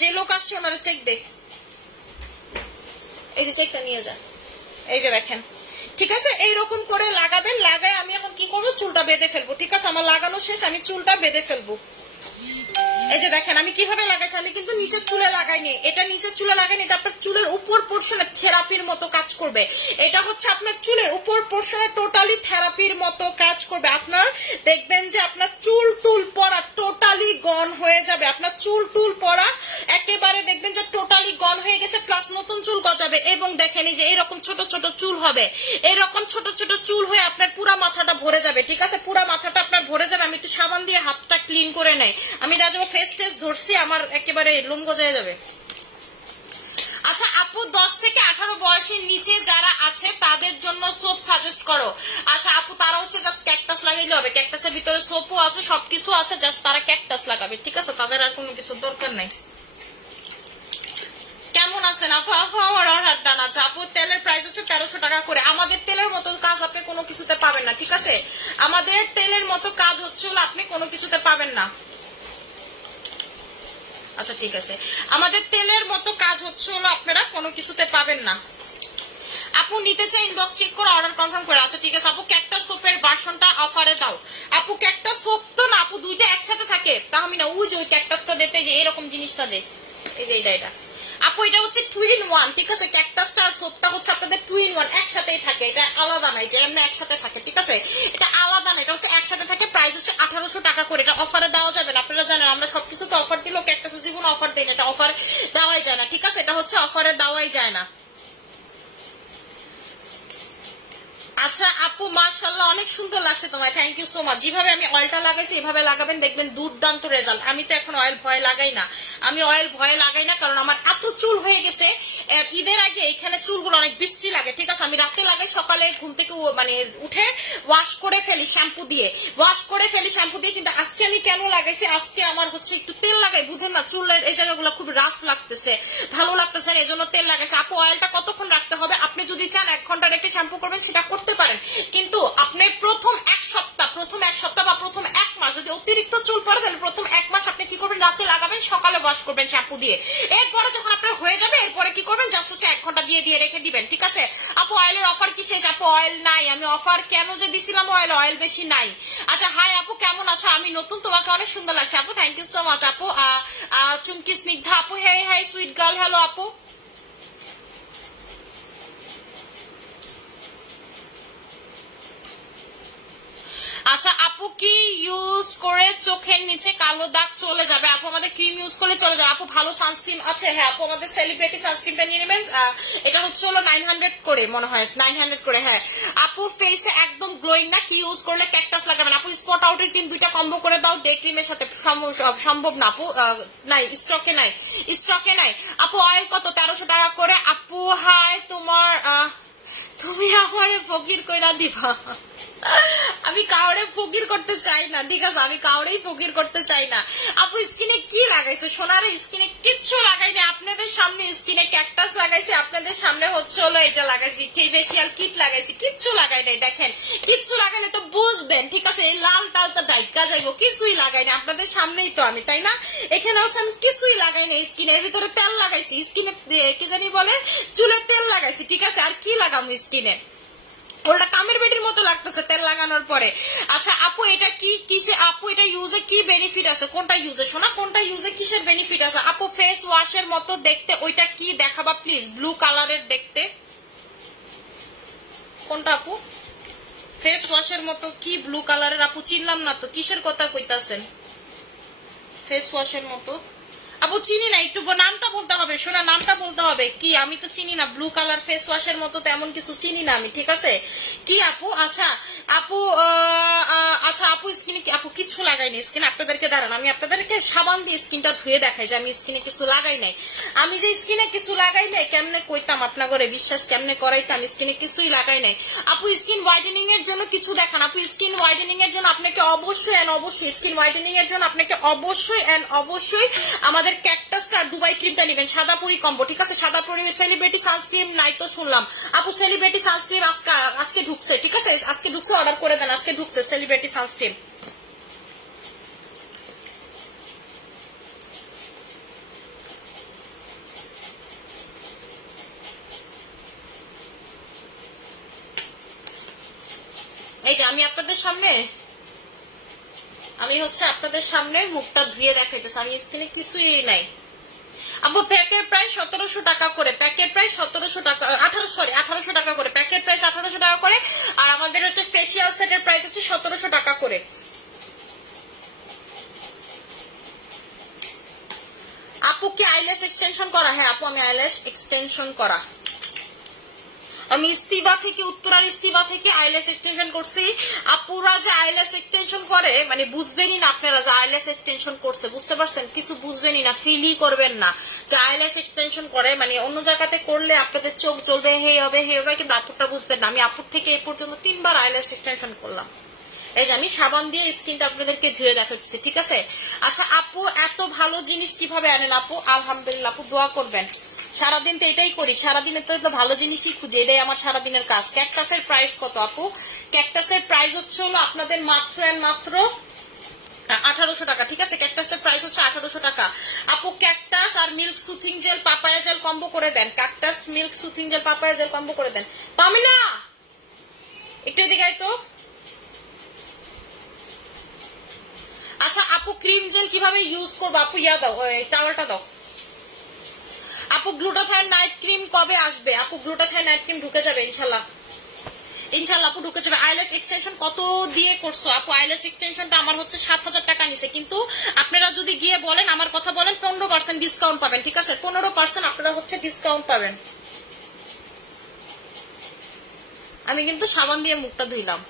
যে লোক আসছে ওনারে চেক দে, এই যে চেকটা নিয়ে যা। এই যে দেখেন, ঠিক আছে, এইরকম করে লাগাবেন। লাগায় আমি এখন কি করবো, চুলটা বেঁধে ফেলবো। ঠিক আছে, আমার লাগানো শেষ, আমি চুলটা বেঁধে ফেলবো। এই যে দেখেন আমি কিভাবে লাগাইছি, আমি কিন্তু নিচের চুলে লাগাইনি, এটা নিচের চুলে লাগাইনি, এটা আপনার চুলের উপর পোর্শনে থেরাপির মতো কাজ করবে। এটা হচ্ছে আপনার চুলের উপর পোর্শনে টোটালি থেরাপির মতো কাজ করবে। আপনার দেখবেন যে আপনার চুল টুল পড়া টোটালি গন হয়ে যাবে, আপনার চুল টুল পড়া একেবারে দেখবেন যে টোটালি গন হয়ে গেছে, প্লাস নতুন চুল গজাবে। এবং দেখেন এই যে এরকম ছোট ছোট চুল হবে, এরকম ছোট ছোট চুল হয়ে আপনার পুরা মাথাটা ভরে যাবে। ঠিক আছে, পুরা মাথাটা আপনার ভরে যাবে। আমি একটু সাবান দিয়ে হাতটা ক্লিন করে নেই, আমি দেখা যাবো ফেস টেস্ট ধরছি, আমার একেবারে লোম গজায় যাবে। আচ্ছা আপু 10 থেকে 18 বয়সের নিচে যারা আছে তাদের জন্য সোপ সাজেস্ট করো। আচ্ছা আপু তারা হচ্ছে জাস্ট ক্যাকটাস লাগাইলে হবে, ক্যাকটাসের ভিতরে সোপও আছে, সবকিছু আছে, জাস্ট তারা ক্যাকটাস লাগাবে। ঠিক আছে, তাদের আর কোনো কিছু দরকার নাই। কেমন আছেন আপু? আপু আমার অর্ডার ডান আছে আপু। তেলের প্রাইস হচ্ছে 1300 টাকা করে। আমাদের তেলের মতো কাজ আপনি কোনো কিছুতে পাবেন না। ঠিক আছে, আমাদের তেলের মতো কাজ হচ্ছে আপনি কোনো কিছুতে পাবেন না। আচ্ছা ঠিক আছে, আমাদের তেলের মতো কাজ হচ্ছে আপনারা কোনো কিছুতে পাবেন না। আপু নিতে চাই ইনবক্স চেক করে অর্ডার কনফার্ম করে। আচ্ছা ঠিক আছে আপু, ক্যাকটাস সোপের ভার্সনটা অফারে দাও। আপু ক্যাকটাস সোপ তো না আপু, দুইটা একসাথে থাকে। তা আমি না, ওই যে ওই ক্যাকটাসটা দিতে যে এরকম জিনিসটা দে, এই যে এটা আপু, এটা হচ্ছে 2 in 1। ঠিক আছে, ক্যাকটাসটা আর সোপটা হচ্ছে আপনাদের 2 in 1 একসাথেই থাকে, এটা আলাদা নাই যে এমনি একসাথে থাকে। ঠিক আছে, এটা আলাদা না, এটা হচ্ছে একসাথে থাকে। প্রাইস হচ্ছে 1800 টাকা করে। এটা অফারে দেওয়া যাবে না, আপনারা জানেন আমরা সবকিছু তো অফার দিলেও ক্যাকটাসের জীবনে অফার দিই না, এটা অফার দেওয়াই যায় না। ঠিক আছে, এটা হচ্ছে অফারে দেওয়াই যায় না। আচ্ছা আপু মাশাআল্লাহ অনেক সুন্দর লাগছে তোমায়, থ্যাংক ইউ সো মাচ। যেভাবে আমি অয়েলটা লাগাইছি এভাবে লাগাবেন, দেখবেন দুর্দান্ত রেজাল্ট। আমি তো এখন অয়েল ভয় লাগাই না, আমি অয়েল ভয় লাগাই না, কারণ আমার এত চুল হয়ে গেছে। ঈদের আগে এখানে চুলগুলো অনেক বিশ্রী লাগে। ঠিক আছে, আমি রাতে লাগাই, সকালে ঘুম থেকে মানে উঠে ওয়াশ করে ফেলি শ্যাম্পু দিয়ে, কিন্তু আজকে আমি কেন লাগাইছি, আজকে আমার হচ্ছে একটু তেল লাগাই, বুঝেন না, চুলের এই জায়গাগুলো খুব রাফ লাগতেছে, ভালো লাগতেছে না, এই জন্য তেল লাগাইছে। আপু অয়েলটা কতক্ষণ রাখতে হবে? আপনি যদি চান 1 ঘন্টা রেখে শ্যাম্পু করবেন সেটা করতে পারেন, কিন্তু আপনি প্রথম এক সপ্তাহ বা প্রথম 1 মাস যদি অতিরিক্ত চুল পড়ে, তাহলে প্রথম 1 মাস আপনি কি করবেন, রাতে লাগাবেন, সকালে ওয়াশ করবেন শ্যাম্পু দিয়ে। এরপরে যখন আপনার হয়ে যাবে, এরপরে কি করবেন, জাস্ট হচ্ছে 1 ঘন্টা দিয়ে রেখে দিবেন। ঠিক আছে আপু, অয়েলের অফার কি শেষ? আপু অয়েল নাই, আমি অফার কেন যে দিছিলাম, অয়েল বেশি নাই। আচ্ছা হাই আপু, কেমন আছো? আমি নতুন, তোমাকে অনেক সুন্দর লাগছে আপু, থ্যাংক ইউ সো মাচ আপু। চুমকি স্নিগ্ধা আপু, হাই সুইট গার্ল, হ্যালো আপু। আচ্ছা আপু কি ইউজ করে চোখের নিচে কালো দাগ চলে যাবে? আপু আমাদের ক্রিম ইউজ করলে চলে যাবে। আপু ভালো সানস্ক্রিন আছে? হ্যাঁ আপু, আমাদের সেলিব্রিটি সানস্ক্রিনটা নিয়ে নেবেন, এটা হচ্ছে 900 করে, মনে হয় 900 করে। হ্যাঁ আপু ফেসে একদম গ্লোয়িং না, কি ইউজ করলে ক্যাকটাস লাগাবেন? আপু স্পট আউটের ক্রিম 2টা কম্বো করে দাও, ডে ক্রিমের সাথে সম্ভব না আপু, নাই স্টকে নাই আপু। অয়েল কত? 1300 টাকা করে। আপু হাই, তুমি আমারে ফকির কইরা দিবা? আমি কাউরে ফকির করতে চাই না। ঠিক আছে, আমি কাউরেই ফকির করতে চাই না। আপু স্কিনে কি লাগাইছে? সোনারে স্কিনে কিচ্ছু লাগাইনি, আপনাদের সামনে স্কিনে ক্যাকটাস লাগাইছি, আপনাদের সামনে হচ্ছে এটা লাগাইছি, ফেসিয়াল কিট লাগাইছি, কিচ্ছু লাগাই নাই। দেখেন কিচ্ছু লাগাইলে তো বুঝবেন। ঠিক আছে, এই লাল টাল তো ডাইকা যাইবো, কিছুই লাগাই না, আপনাদের সামনেই তো আমি, তাই না? এখানে হচ্ছে আমি কিছুই লাগাই নাই, স্কিনের ভিতরে তেল লাগাইছি, স্কিনে কি জানি বলে, চুলে তেল লাগাইছি। ঠিক আছে, আর কি লাগাবো স্কিনে? ওটা কামের বেটির মতো লাগতেছে তেল লাগানোর পরে। আচ্ছা আপু এটা কি কিসে, আপু এটা ইউজে কি বেনিফিট আছে? কোনটা ইউজে শোনা, কোনটা ইউজে কিসের বেনিফিট আছে? আপু ফেস ওয়াশের মতো দেখতে, ওইটা কি দেখাবা প্লিজ, ব্লু কালারের দেখতে, কোনটা আপু? ফেস ওয়াশের মতো কি ব্লু কালারের? আপু চিনলাম না তো, কিসের কথা কইতাছেন? ফেস ওয়াশের মতো আপু চিনি না, একটু নামটা বলতে হবে, শোনা নামটা বলতে হবে কি, আমি তো চিনি না, ব্লু কালার ফেস ওয়াশের মতো তেমন কিছু চিনি না আমি। ঠিক আছে কি আপু? আচ্ছা আপু আপু স্কিনে আপু কিছু লাগাইনি স্কিনে, আপনাদেরকে দাঁড়ান আমি আপনাদেরকে সাবান দিয়ে স্কিনটা ধুয়ে দেখাই যে আমি স্কিনে কিছু লাগাই নাই। আমি যে স্কিনে কিছু লাগাই নাই কেমনে কইতাম আপনার ঘরে, বিশ্বাস কেমনে করাইতাম, স্কিনে কিছুই লাগাই নাই। আপু স্কিন হোয়াইটেনিং এর জন্য কিছু দেখান। আপু স্কিন হোয়াইটেনিং এর জন্য আপনাকে অবশ্যই স্কিন হোয়াইটেনিং এর জন্য আপনাকে অবশ্যই আমাদের ক্যাকটাসটা দুবাই ক্রিমটা নেবেন, সাদাপুরি কম্বো। ঠিক আছে, সাদাপুরি সেলিব্রিটি সানস্ক্রিন নাই তো শুনলাম। আপু সেলিব্রিটি সানস্ক্রিন আজকে ঢুকছে। ঠিক আছে, আজকে ঢুকছে, অর্ডার করে দেন, আজকে ঢুকছে সেলিব্রিটি সানস্ক্রিন। এই যে আমি আপনাদের সামনে মুখটা ধুয়ে দেখাইতেছি, আমি স্কিনে কিছুই নাই আপু। প্যাকের প্রাইস 1700 টাকা করে, প্যাকের প্রাইস 1700 টাকা 1800 টাকা করে, প্যাকের প্রাইস 1800 টাকা করে। আর আমাদের হচ্ছে ফেসিয়াল সেটের প্রাইস হচ্ছে 1700 টাকা করে। আপু কি আইল্যাশ এক্সটেনশন করা? হ্যাঁ আপু আমি আইল্যাশ এক্সটেনশন করা, আমি ইস্তিবা থেকে, উত্তরার ইস্তিবা থেকে আইল্যাশ এক্সটেনশন করছি। আপুরা যে আইল্যাশ এক্সটেনশন করে মানে বুঝবেনই না আপনারা যে আইল্যাশ এক্সটেনশন করছে, বুঝতে পারছেন? কিছু বুঝবেনই না, ফিলই করবেন না যে আইল্যাশ এক্সটেনশন করে। মানে অন্য জায়গাতে করলে আপনাদের চোখ জ্বলবে, হে হবে, কিন্তু আপুরটা বুঝবেন না। আমি আপুর থেকে এই পর্যন্ত 3 বার আইল্যাশ এক্সটেনশন করলাম। এই যে আমি সাবান দিয়ে স্কিনটা আপনাদেরকে ধুয়ে দেখাচ্ছি, ঠিক আছে? আচ্ছা আপু এত ভালো জিনিস কিভাবে আনেন আপু? আলহামদুলিল্লাহ আপু, দোয়া করবেন। সারাদিন তো এটাই করি, সারাদিনে তো ভালো জিনিসই খুঁজে, এটাই আমার সারাদিনের কাজ। ক্যাকটাসের প্রাইস কত আপু? ক্যাকটাসের প্রাইস হচ্ছে হলো আপনাদের মাত্র 1800 টাকা, ঠিক আছে? ক্যাকটাসের প্রাইস হচ্ছে 1800 টাকা। আপু ক্যাকটাস আর milk soothing gel papaya gel combo করে দেন, cactus milk soothing gel papaya gel combo করে দেন। পামিনা একটু এদিকে তো। আচ্ছা আপু ক্রিম জেল কিভাবে ইউজ করবো আপু? ইয়া দাও, ওই টাওয়ালটা দাও। আপু গ্লুটাথায়ন নাইট ক্রিম কবে আসবে? আপু গ্লুটাথায়ন নাইট ক্রিম ঢুকে যাবে ইনশাল্লাহ, ইনশাল্লাহ আপু ঢুকে যাবে। আইল্যাশ এক্সটেনশন কত দিয়ে করছো আপু? আইল্যাশ এক্সটেনশনটা আমার হচ্ছে 7000 টাকা নিছে, কিন্তু আপনারা যদি গিয়ে বলেন, আমার কথা বলেন, 15% ডিসকাউন্ট পাবেন, ঠিক আছে? 15% আপনারা হচ্ছে ডিসকাউন্ট পাবেন। আমি কিন্তু সাবান দিয়ে মুখটা ধুইলাম।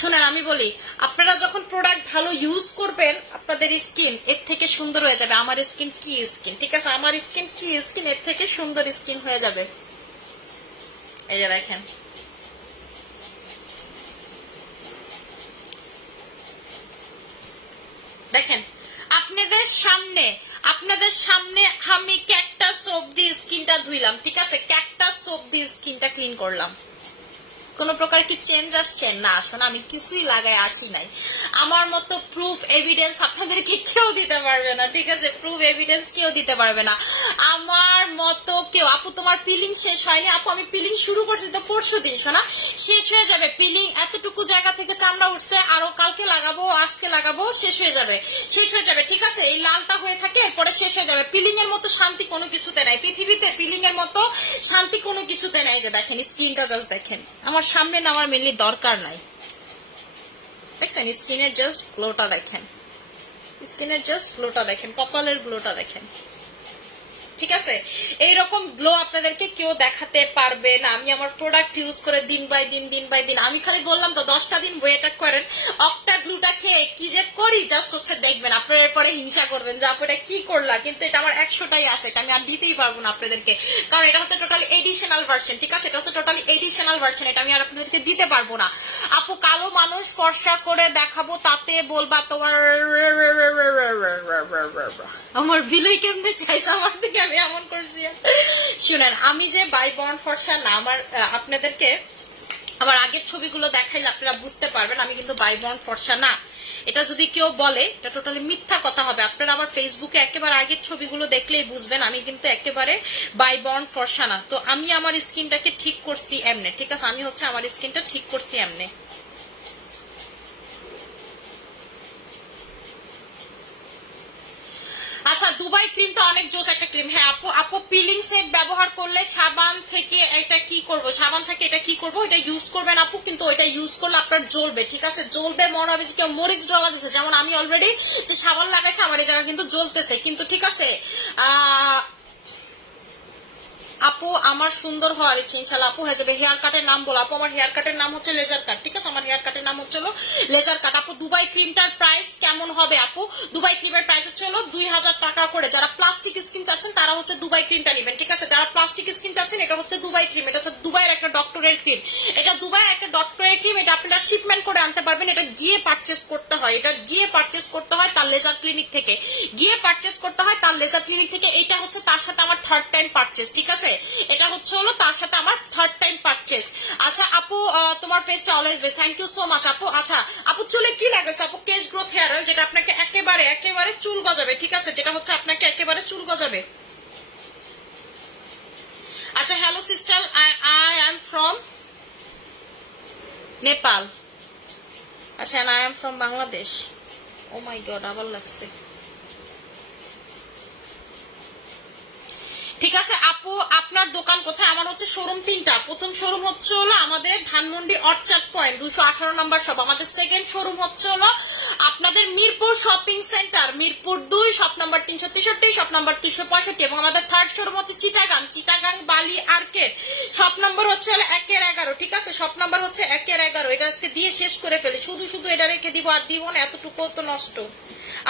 শুনেন আমি বলি, আপনারা যখন প্রোডাক্ট ভালো ইউজ করবেন আপনাদের স্কিন এর থেকে সুন্দর হয়ে যাবে। আমার স্কিন কি স্কিন, ঠিক আছে? আমার স্কিন কি স্কিন, এর থেকে সুন্দর স্কিন হয়ে যাবে। এই যে দেখেন, দেখেন আপনাদের সামনে আমি ক্যাকটাস সোপ দিয়ে স্কিনটা ধুইলাম, ঠিক আছে? ক্যাকটাস সোপ দিয়ে স্কিনটা ক্লিন করলাম। কোন প্রকার কি চেঞ্জ আসছে? না, আসুন আমি কিছুই লাগাই আসি নাই। আমার মতো প্রুফ এভিডেন্স আপনাদেরকে কেউ দিতে পারবে না, ঠিক আছে? প্রুফ এভিডেন্স কেউ দিতে পারবে না আমার মতো কেউ। আপু তোমার পিলিং শেষ হয়নি? আপু আমি পিলিং শুরু করছি তো পরশু দিন, শোনা শেষ হয়ে যাবে। পিলিং এতটুকু জায়গা থেকে চামড়া উঠছে, আরো কালকে লাগাবো, আজকে লাগাবো, শেষ হয়ে যাবে, ঠিক আছে? এই লালটা হয়ে থাকে, এরপরে শেষ হয়ে যাবে। পিলিং এর মতো শান্তি কোনো কিছুতে নাই পৃথিবীতে, পিলিং এর মতো শান্তি কোনো কিছুতে নাই। যে দেখেন স্কিনটা জাস্ট দেখেন, আমার সামনে না আমার মেনলি দরকার নাই, দেখছেন? স্কিনের জাস্ট গ্লোটা দেখেন, স্কিনের জাস্ট গ্লোটা দেখেন, কপালের গ্লোটা দেখেন, ঠিক আছে? এইরকম গ্লো আপনাদেরকে কেউ দেখাতে পারবে না। আমি আমার প্রোডাক্ট ইউজ করে দিন বাই দিন আমি খালি বললাম তো 10টা দিন ওয়েট করেন, অক্টা গ্লুটা খেয়ে কি যে করি জাস্ট হচ্ছে দেখবেন। আপনারা এরপরে হিংসা করবেন যে আপনারা কি করলা, কিন্তু এটা আমার 100টাই আছে, এটা আমি আর দিতেই পারবো না আপনাদেরকে, কারণ এটা হচ্ছে টোটালি এডিশনাল ভার্সন, ঠিক আছে? এটা হচ্ছে টোটালি এডিশনাল ভার্সন, এটা আমি আর আপনাদেরকে দিতে পারবো না। আপু কালো মানুষ ফর্সা করে দেখাবো, তাতে বলবা তোমার আমার বিলাই কেমনে চাইছে আমার দিকে, আমি এমন করছি। শুনেন আমি যে বাই বর্ন ফর্সা না, আমার আপনাদেরকে আমার আগের ছবিগুলো দেখাইলে আপনারা বুঝতে পারবেন আমি কিন্তু বাই বর্ন ফর্সা না। এটা যদি কেউ বলে এটা টোটালি মিথ্যা কথা হবে। আপনারা আমার ফেসবুকে একেবারে আগের ছবিগুলো দেখলেই বুঝবেন আমি কিন্তু একেবারে বাই বর্ন ফর্সা না। তো আমি আমার স্কিনটাকে ঠিক করছি এমনে, ঠিক আছে? আমি হচ্ছে আমার স্কিনটা ঠিক করছি এমনে। আচ্ছা দুবাই ক্রিমটা অনেক জোস একটা ক্রিম। হ্যাঁ আপু, আপু পিলিং সেট ব্যবহার করলে সাবান থেকে এটা কি করব, সাবান থেকে এটা কি করব, এটা ইউজ করবেন আপু, কিন্তু ওইটা ইউজ করলে আপনার জ্বলবে, ঠিক আছে? জ্বলবে মনে হবে যে কেউ মরিচ ডলা দিচ্ছে, যেমন আমি অলরেডি যে সাবান লাগাইছে আমার এই জায়গা কিন্তু জ্বলতেছে, কিন্তু ঠিক আছে আপু আমার সুন্দর হওয়ার ইচ্ছে ইনশাল্লাহ আপু হয়ে যাবে। হেয়ার কাটের নাম বলো আপু? আমার হেয়ার কাটের নাম হচ্ছে লেজার কাট, ঠিক আছে? আমার হেয়ার কাটের নাম হচ্ছে লেজার কাট। আপু দুবাই ক্রিমটার প্রাইস কেমন হবে আপু? দুবাই ক্রিমের প্রাইস হচ্ছে 2000 টাকা করে। যারা প্লাস্টিক স্কিন চাচ্ছেন তারা হচ্ছে দুবাই ক্রিমটা নেবেন, ঠিক আছে? যারা প্লাস্টিক স্কিন চাচ্ছেন এটা হচ্ছে দুবাই ক্রিম, এটা হচ্ছে দুবাইয়ের একটা ডক্টরের ক্রিম, এটা দুবাইয়ের একটা ডক্টরের ক্রিম। এটা আপনারা শিপমেন্ট করে আনতে পারবেন, এটা গিয়ে পারচেস করতে হয়, এটা গিয়ে পারচেস করতে হয় তার লেজার ক্লিনিক থেকে, গিয়ে পারচেস করতে হয় তার লেজার ক্লিনিক থেকে। এটা হচ্ছে তার সাথে আমার 3rd টাইম পারচেস, ঠিক আছে? এটা হচ্ছে তার সাথে আমার 3rd টাইম পারচেস। আচ্ছা আপু তোমার পেজটা always best, thank you so much আপু। আচ্ছা আপু চুলে কি লাগাইছে আপু? কেশ গ্রোথ হেয়ার অয়েল, যেটা আপনাকে একেবারে চুল গজাবে, ঠিক আছে? যেটা হচ্ছে আপনাকে একেবারে চুল গজাবে। আচ্ছা hello sister, I am from Nepal. আচ্ছা, and I am from Bangladesh. Oh my god, আবার লাগছে। ঠিক আছে আপু, আপনার দোকান কোথায়? আমার হচ্ছে শোরুম 3টা। প্রথম শোরুম হচ্ছে হলো আমাদের ধানমন্ডি অর্চার্ড পয়েন্ট 218 নম্বর শপ। আমাদের সেকেন্ড শোরুম হচ্ছে হলো আপনাদের Mirpur shopping centre, Mirpur 2, shop number 363, shop number 365, এবং আমাদের থার্ড শোরুম হচ্ছে চিটাগাং বালি আর্কেড, শপ নাম্বার হচ্ছে 1-11। ঠিক আছে, শপ নাম্বার হচ্ছে 1-11। এটা আজকে দিয়ে শেষ করে ফেলি, শুধু এটা রেখে দিব আর দিব না, এতটুকু তো নষ্ট।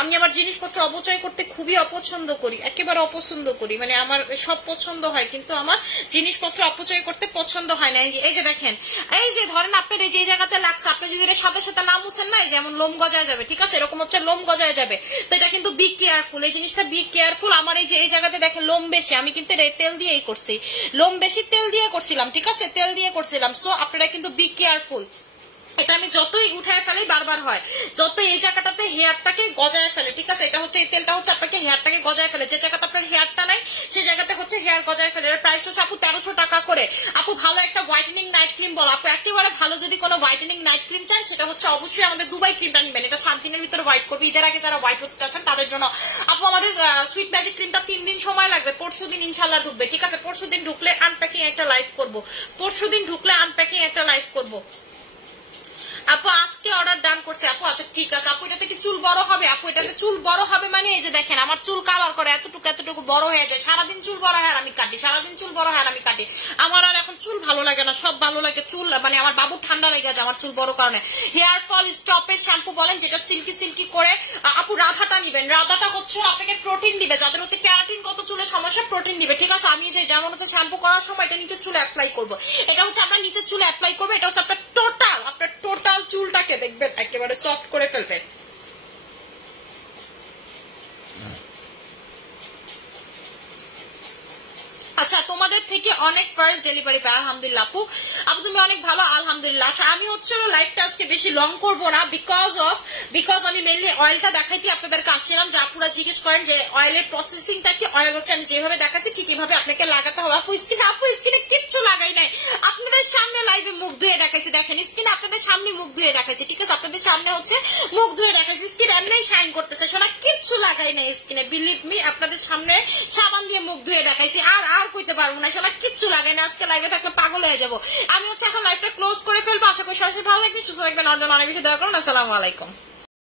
আমি আমার জিনিসপত্র অপচয় করতে খুবই অপছন্দ করি, একেবারে অপছন্দ করি, মানে আমার সব পছন্দ হয় কিন্তু আমার জিনিসপত্র অপচয় করতে পছন্দ হয় না। এই যে দেখেন, এই যে ধরেন আপনার এই যে জায়গাতে লাগছে, আপনি যদি এর সাথে সাথে না মুছেন না, যেমন লোম গজায় যাবে। ঠিক আছে, এরকম হচ্ছে লোম গজায় যাবে। তো এটা কিন্তু বি কেয়ারফুল, এই জিনিসটা বি কেয়ারফুল। আমার এই যে এই জায়গাতে দেখেন লোম বেশি, আমি কিন্তু তেল দিয়েই করছি, লোম বেশি তেল দিয়ে করছিলাম। ঠিক আছে, তেল দিয়ে করছিলাম। সো আপনারা কিন্তু বি কেয়ারফুল। এটা আমি যতই উঠায় ফেলি বারবার হয়, যত এই জায়গাটাতে হেয়ারটাকে গজায় ফেলে। ঠিক আছে, এটা হচ্ছে এই তেলটা হচ্ছে আপনাকে হেয়ারটাকে গজায় ফেলে, যে জায়গাতে আপনার হেয়ারটা নাই সেই জায়গাতে হচ্ছে হেয়ার গজায় ফেলে। এর প্রাইসটা হচ্ছে আপু 1300 টাকা করে। আপু ভালো একটা হোয়াইটেনিং নাইট ক্রিম বল আপু, একেবারে ভালো যদি কোনো হোয়াইটেনিং নাইট ক্রিম চান সেটা হচ্ছে অবশ্যই আমাদের দুবাই ক্রিমটা নিবেন। এটা 7 দিনের ভিতরে হোয়াইট করবে। ঈদের আগে যারা হোয়াইট হতে চাচ্ছেন তাদের জন্য আপু আমাদের সুইট ম্যাজিক ক্রিমটা 3 দিন সময় লাগবে, পরশু দিন ইনশাল্লাহ ঢুকবে। ঠিক আছে, পরশু দিন ঢুকলে আনপ্যাকিং একটা লাইভ করবো, পরশু দিন ঢুকলে আনপ্যাকিং একটা লাইভ করবো। আপু আজকে অর্ডার ডান করছে আপু। আচ্ছা ঠিক আছে আপু, এটাতে কি চুল বড় হবে? আপু এটাতে চুল বড় হবে মানে এই যে দেখেন আমার চুল কালার করে এতটুকু বড় হয়ে যায়। সারাদিন চুল বড় হয় আমি কাটি, সারাদিন চুল বড় হয় আমি কাটি। আমার আর এখন চুল ভালো লাগে না, সব ভালো লাগে চুল, মানে আমার বাবু ঠান্ডা লেগে যায় আমার চুল বড় কারণে। হেয়ার ফল স্টপের শ্যাম্পু বলেন, যেটা সিল্কি করে। আপু রাধাটা নিবেন, রাধাটা হচ্ছে আপনাকে প্রোটিন দিবে, যাদের হচ্ছে ক্যারাটিন কত চুলের সমস্যা প্রোটিন দিবে। ঠিক আছে, আমি যে যেমন হচ্ছে শ্যাম্পু করার সময় এটা নিচের চুলে অ্যাপ্লাই করবো, এটা হচ্ছে আপনার নিচের চুলে অ্যাপ্লাই করবে, এটা হচ্ছে আপনার টোটাল চুলটাকে দেখবেন একেবারে সফট করে ফেলবে। আচ্ছা তোমাদের থেকে অনেক ফার্স্ট ডেলিভারি পাই আলহামদুলিল্লাহ। আপু তুমি অনেক ভালো আলহামদুলিল্লাহ। আচ্ছা আমি হচ্ছে লাইভটা আজকে বেশি লং করবো না, বিকজ আমি মেনলি অয়েলটা দেখাইতে আপনাদেরকে আসছিলাম, যে আপুরা জিজ্ঞেস করেন যে অয়েলের প্রসেসিংটা কি। অয়েল হচ্ছে আমি যেভাবে দেখাচ্ছি ঠিক এইভাবে আপনাকে লাগাতে হবে। আপু স্কিনে কিচ্ছু লাগাই নাই, আপনাদের সামনে লাইভে মুখ ধুয়ে দেখাইছি। দেখেন স্কিনে আপনাদের সামনে মুখ ধুয়ে দেখাইছি। ঠিক আছে, আপনাদের সামনে হচ্ছে মুখ ধুয়ে দেখাইছি, স্কিন এমনি শাইন করতেছে, শোনা কিচ্ছু লাগাই নাই স্কিনে, বিলিভ মি। আপনাদের সামনে সাবান দিয়ে মুখ ধুয়ে দেখাইছি, আর কইতে পারবো না, শোনা কিচ্ছু লাগাই না। আজকে লাইভে থাকলে পাগল হয়ে যাবো। আমি হচ্ছে এখন লাইভটা ক্লোজ করে ফেলবো। আশা করি সরাসরি ভালো থাকবেন, সুস্থ থাকবেন, অনেক বেশি দয়া করুন। আসসালামু আলাইকুম।